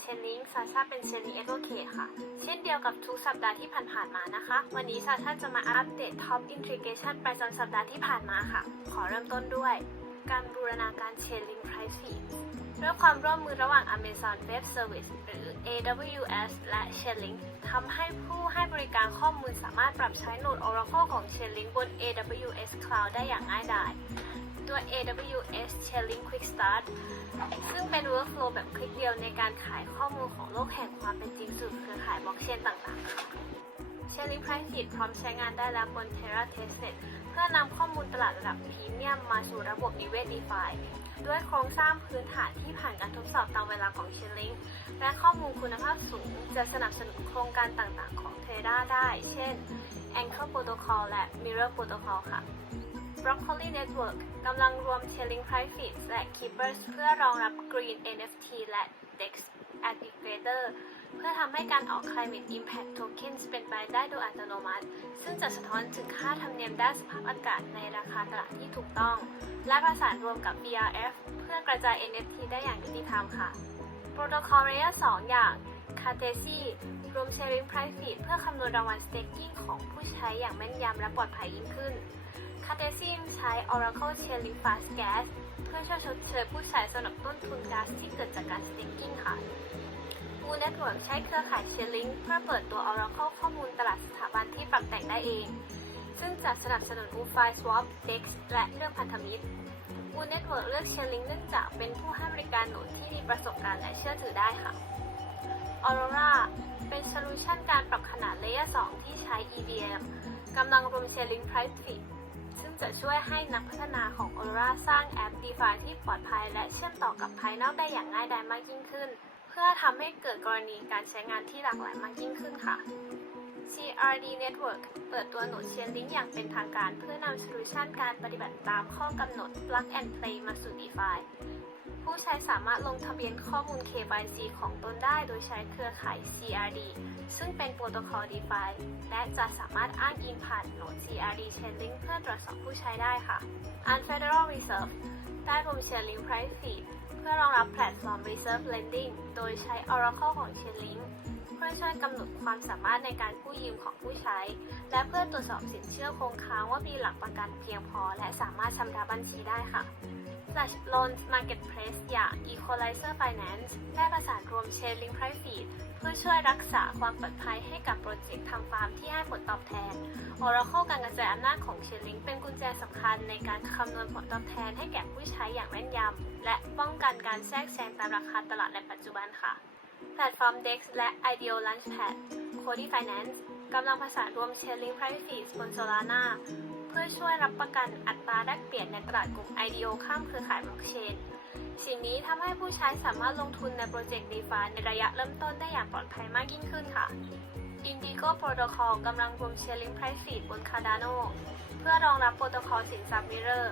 เชนลิงซาชาเป็นเชนลิงเอโ o เคค่ะ เช่นเดียวกับทุกสัปดาห์ที่ผ่านๆมานะคะ วันนี้ซาชาจะมาอัปเดต Top Integration ประจำสัปดาห์ที่ผ่านมาค่ะ ขอเริ่มต้นด้วย การบูรณาการ Chainlink Price Feed ด้วยความร่วมมือระหว่าง Amazon Web Service หรือ AWS และ Chainlink ทำให้ผู้ให้บริการข้อมูลสามารถปรับใช้โหนด Oracle ของ Chainlink บน AWS Cloud ได้อย่างง่ายดาย ตัว AWS Chainlink Quick Start ซึ่งเป็น workflow แบบคลิกเดียวในการขายข้อมูลของโลกแห่งความเป็นจริงสู่เครือข่ายบล็อกเชนต่างๆค่ะ Chainlink Price Feed พร้อมใช้งานได้แล้วบน Terra Testnet เพื่อนำข้อมูลตลาดระดับพรีเมียมมาสู่ระบบนิเวศ DeFi ด้วยโครงสร้างพื้นฐานที่ผ่านการทดสอบตามเวลาของ Chainlink และข้อมูลคุณภาพสูงจะสนับสนุนโครงการต่างๆ ของ Terra ได้ เช่น Anchor Protocol และ Mirror Protocol ค่ะ Broccoli Network กำลังรวม Chainlink Price Feeds และ Keepers เพื่อรองรับ Green NFT และ DEX Aggregator เพื่อทำให้การออก Climate Impact Tokens เป็นไปได้โดยอัตโนมัติ ซึ่งจะสะท้อนถึงค่าธรรมเนียมด้านสภาพอากาศในราคาตลาดที่ถูกต้อง และประสานรวมกับ BRF เพื่อกระจาย NFT ได้อย่างยุติธรรมค่ะ โปรโตคอล Layer 2อย่าง c a t e s i รวม Sharing Price Feed เพื่อคำนวณรางวัล Staking ของผู้ใช้อย่างแม่นยำและปลอดภัยยิ่งขึ้น c a t e s i ใช้ Oracle Chainlink Fast Gas เพื่อช่วยชดเชยผู้ใช้สำหรับต้นทุนก๊าซที่เกิดจากการ Staking ค่ะ Blue Network ใช้เครือข่าย Chainlink เพื่อเปิดตัว Oracle ข้อมูลตลาดสถาบันที่ปรับแต่งได้เอง ซึ่งจะสนับสนุน UFI Swap DEX และเลือกพันธมิตร Blue Network เลือก Chainlink เนื่องจากเป็นผู้ให้บริการโหนดที่มีประสบการณ์และเชื่อถือได้ค่ะ Aurora เป็นโซลูชันการปรับขนาด Layer 2 ที่ใช้ EVM กำลังรวม Chainlink Price Feed ซึ่ง จะช่วยให้นักพัฒนาของ Aurora สร้างแอป DeFi ที่ปลอดภัย และเชื่อมต่อกับภายนอกได้อย่างง่ายดายมากยิ่งขึ้น เพื่อทำให้เกิดกรณีการใช้งานที่หลากหลายมากยิ่งขึ้นค่ะ CRD Network เปิดตัวโหนด Chainlink อย่างเป็นทางการเพื่อนำโซลูชันการปฏิบัติตามข้อกำหนด Plug and Play มาสู่ DeFi ผู้ใช้สามารถลงทะเบียนข้อมูล KYC ของตนได้โดยใช้เครือข่าย CRD ซึ่งเป็นโปรโตคอล DeFi และจะสามารถอ้างอิงผ่านโหนด CRD Chainlink เพื่อตรวจสอบผู้ใช้ได้ค่ะ Ant Federal Reserve ได้รวม Chainlink Price Feed เพื่อรองรับแพลตฟอร์ม Reserve Lending โดยใช้ Oracle ของ Chainlink เพื่อช่วยกำหนดความสามารถในการกู้ยืมของผู้ใช้ และเพื่อตรวจสอบสินเชื่อคงค้างว่ามีหลักประกันเพียงพอ และสามารถชำระบัญชีได้ค่ะ Slash Loans Marketplace อย่าง Equalizer Finance ได้ประสานรวม Chainlink Price Feed เพื่อช่วยรักษาความปลอดภัยให้กับโปรเจกต์ทำฟาร์มที่ให้ผลตอบแทน Oracle การกระจายอำนาจของ Chainlink เป็นกุญแจสำคัญในการคำนวณผลตอบแทนให้แก่ผู้ใช้อย่างแม่นยำและป้องกันการแทรกแซงตามราคาตลาดในปัจจุบันค่ะ แพลตฟอร์ม DEX และ Ideal Launchpad Cody Finance กำลังผสานรวม Chainlink Price Feed บน Solana พื่อช่วยรับประกันอัตราแลกเปลี่ยนในตลาดกลุ่ม IDO ข้ามเครือข่ายบล็อกเชน สิ่งนี้ทำให้ผู้ใช้สามารถลงทุนในโปรเจกต์ DeFi ในระยะเริ่มต้นได้อย่างปลอดภัยมากยิ่งขึ้นค่ะ Indigo Protocol กำลังรวม Chainlink Price Feed บน Cardano เพื่อรองรับโปรโตคอลสินทรัพย์ Mirror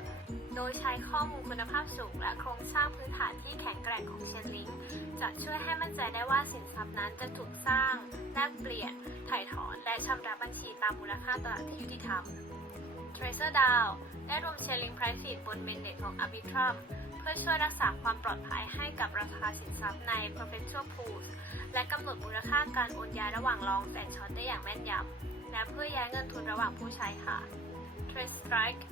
โดยใช้ข้อมูลคุณภาพสูง และโครงสร้างพื้นฐานที่แข็งแกร่งของ Chainlink จะช่วยให้มั่นใจได้ว่าสินทรัพย์นั้นจะถูกสร้าง แลกเปลี่ยน ถ่ายถอน และชำระบัญชีตามมูลค่าตลาดที่ยุติธรรม Tracer DAO ได้รวม Chainlink Price Feed บน Mainnet ของ Arbitrum เพื่อช่วยรักษาความปลอดภัยให้กับราคาสินทรัพย์ใน Perpetual Pools และกำหนดมูลค่าการโอนย้ายระหว่างลองแอนช็อตได้อย่างแม่นยำและเพื่อย้ายเงินทุนระหว่างผู้ใช้ค่ะ Trade Strike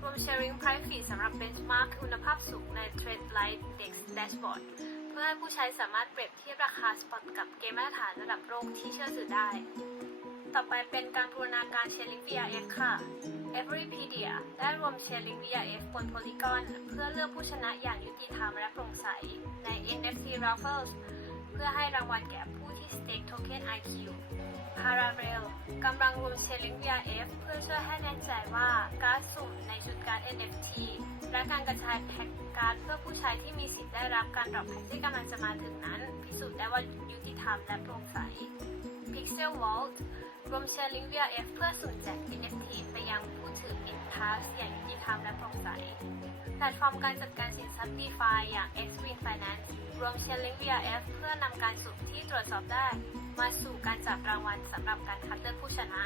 รวม Sharing Price Feed สำหรับ Benchmark คุณภาพสูงใน Trade Light Dex Dashboard เพื่อให้ผู้ใช้สามารถเปรียบเทียบราคาสปอตกับเกมมาตรฐานระดับโลกที่เชื่อถือได้ ต่อไปเป็นการบูรณาการ Chainlink VRF ค่ะ Everypedia ได้รวม Chainlink VRF บน Polygon เพื่อเลือกผู้ชนะอย่างยุติธรรมและโปร่งใส ใน NFT Raffles เพื่อให้รางวัลแก่ผู้ที่ stake token IQ Parallel กำลังรวม Chainlink VRF เพื่อช่วยให้แน่ใจว่าการดสุ่มในชุดการ์ด NFT และการกระจายแพ็กการ์ดเพื่อผู้ใช้ที่มีสิทธิ์ได้รับการดรอปแพ็กที่กำลังจะมาถึงนั้น พิสูจน์ได้ว่ายุติธรรมและโปร่งใส Pixel Vault รวม Chainlink VRF เพื่อสุ่มแจก NFT ไปยังผู้ถือ Pass อย่างยุติธรรมและโปร่งใส แพลตฟอร์มการจัดการสินทรัพย์ DeFi อย่าง Xwin Finance รวม Chainlink VRF เพื่อนำการสุ่มที่ตรวจสอบได้ มาสู่การจับรางวัลสำหรับการคัดเลือกผู้ชนะ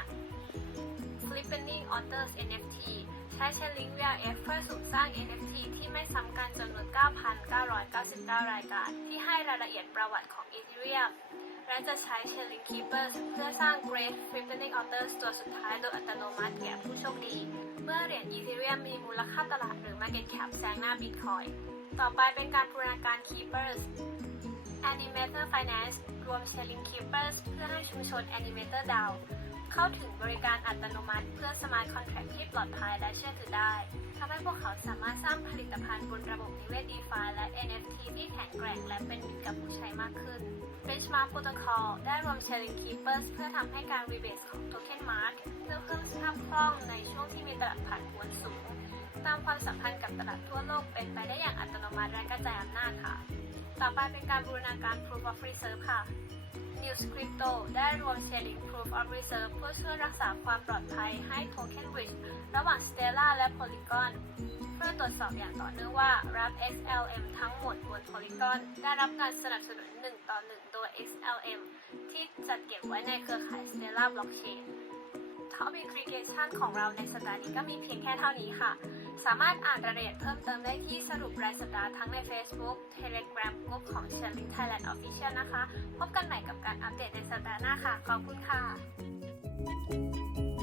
Flippening Authors NFT ใช้ Chainlink VRF เพื่อสุ่มสร้าง NFT ที่ไม่ซ้ำกันจำนวน 9,999 รายการ ที่ให้รายละเอียดประวัติของ Ethereum และจะใช้ Chainlink Keepers เพื่อสร้าง Great Flipping Authors ตัวสุดท้ายโดยอัตโนมัติแก่ผู้โชคดี เมื่อเหรียญ Ethereum มีมูลค่าตลาดหรือ Market Cap แซงหน้า Bitcoin ต่อไปเป็นการบูรณาการ Keepers Animator Finance รวม Chainlink Keepers เพื่อให้ชุมชน Animator DAO เข้าถึงบริการอัตโนมัติเพื่อ Smart Contract ที่ปลอดภัยและเชื่อถือได้ทำให้พวกเขาสามารถสร้างผลิตภัณฑ์บนระบบนิเวศ DeFi และ NFT ที่แข็งแกร่งและเป็นมิตรกับผู้ใช้มากขึ้น Benchmark Protocol ได้รวม Chain Keepers เพื่อทำให้การ rebase ของ Token Mark เพื่อเพิ่มสภาพคล่องในช่วงที่มีตลาดผันผวนสูง ตามความสัมพันธ์กับตลาดทั่วโลกเป็นไปได้อย่างอัตโนมัติและกระจายอำนาจค่ะ ต่อไปเป็นการบูรณาการ Proof of Reserve ค่ะ News Crypto ได้รวม Chainlink Proof of Reserve เพื่อช่วยรักษาความปลอดภัยให้ Token Bridge ระหว่าง Stellar และ Polygon เพื่อตรวจสอบอย่างต่อเนื่องว่า รับ XLM ทั้งหมดบน Polygon ได้รับการสนับสนุน 1 ต่อ 1 โดย XLM ที่จัดเก็บไว้ในเครือข่าย Stellar Blockchain Top Integration ของเราในสัปดาห์นี้ก็มีเพียงแค่เท่านี้ค่ะ สามารถอ่านรายละเอียดเพิ่มเติมได้ที่สรุปรายสัปดาห์ทั้งใน Facebook Telegram กลุ่มของ Sharing Thailand Official นะคะ พบกันใหม่กับการอัปเดตในสัปดาห์หน้าค่ะ ขอบคุณค่ะ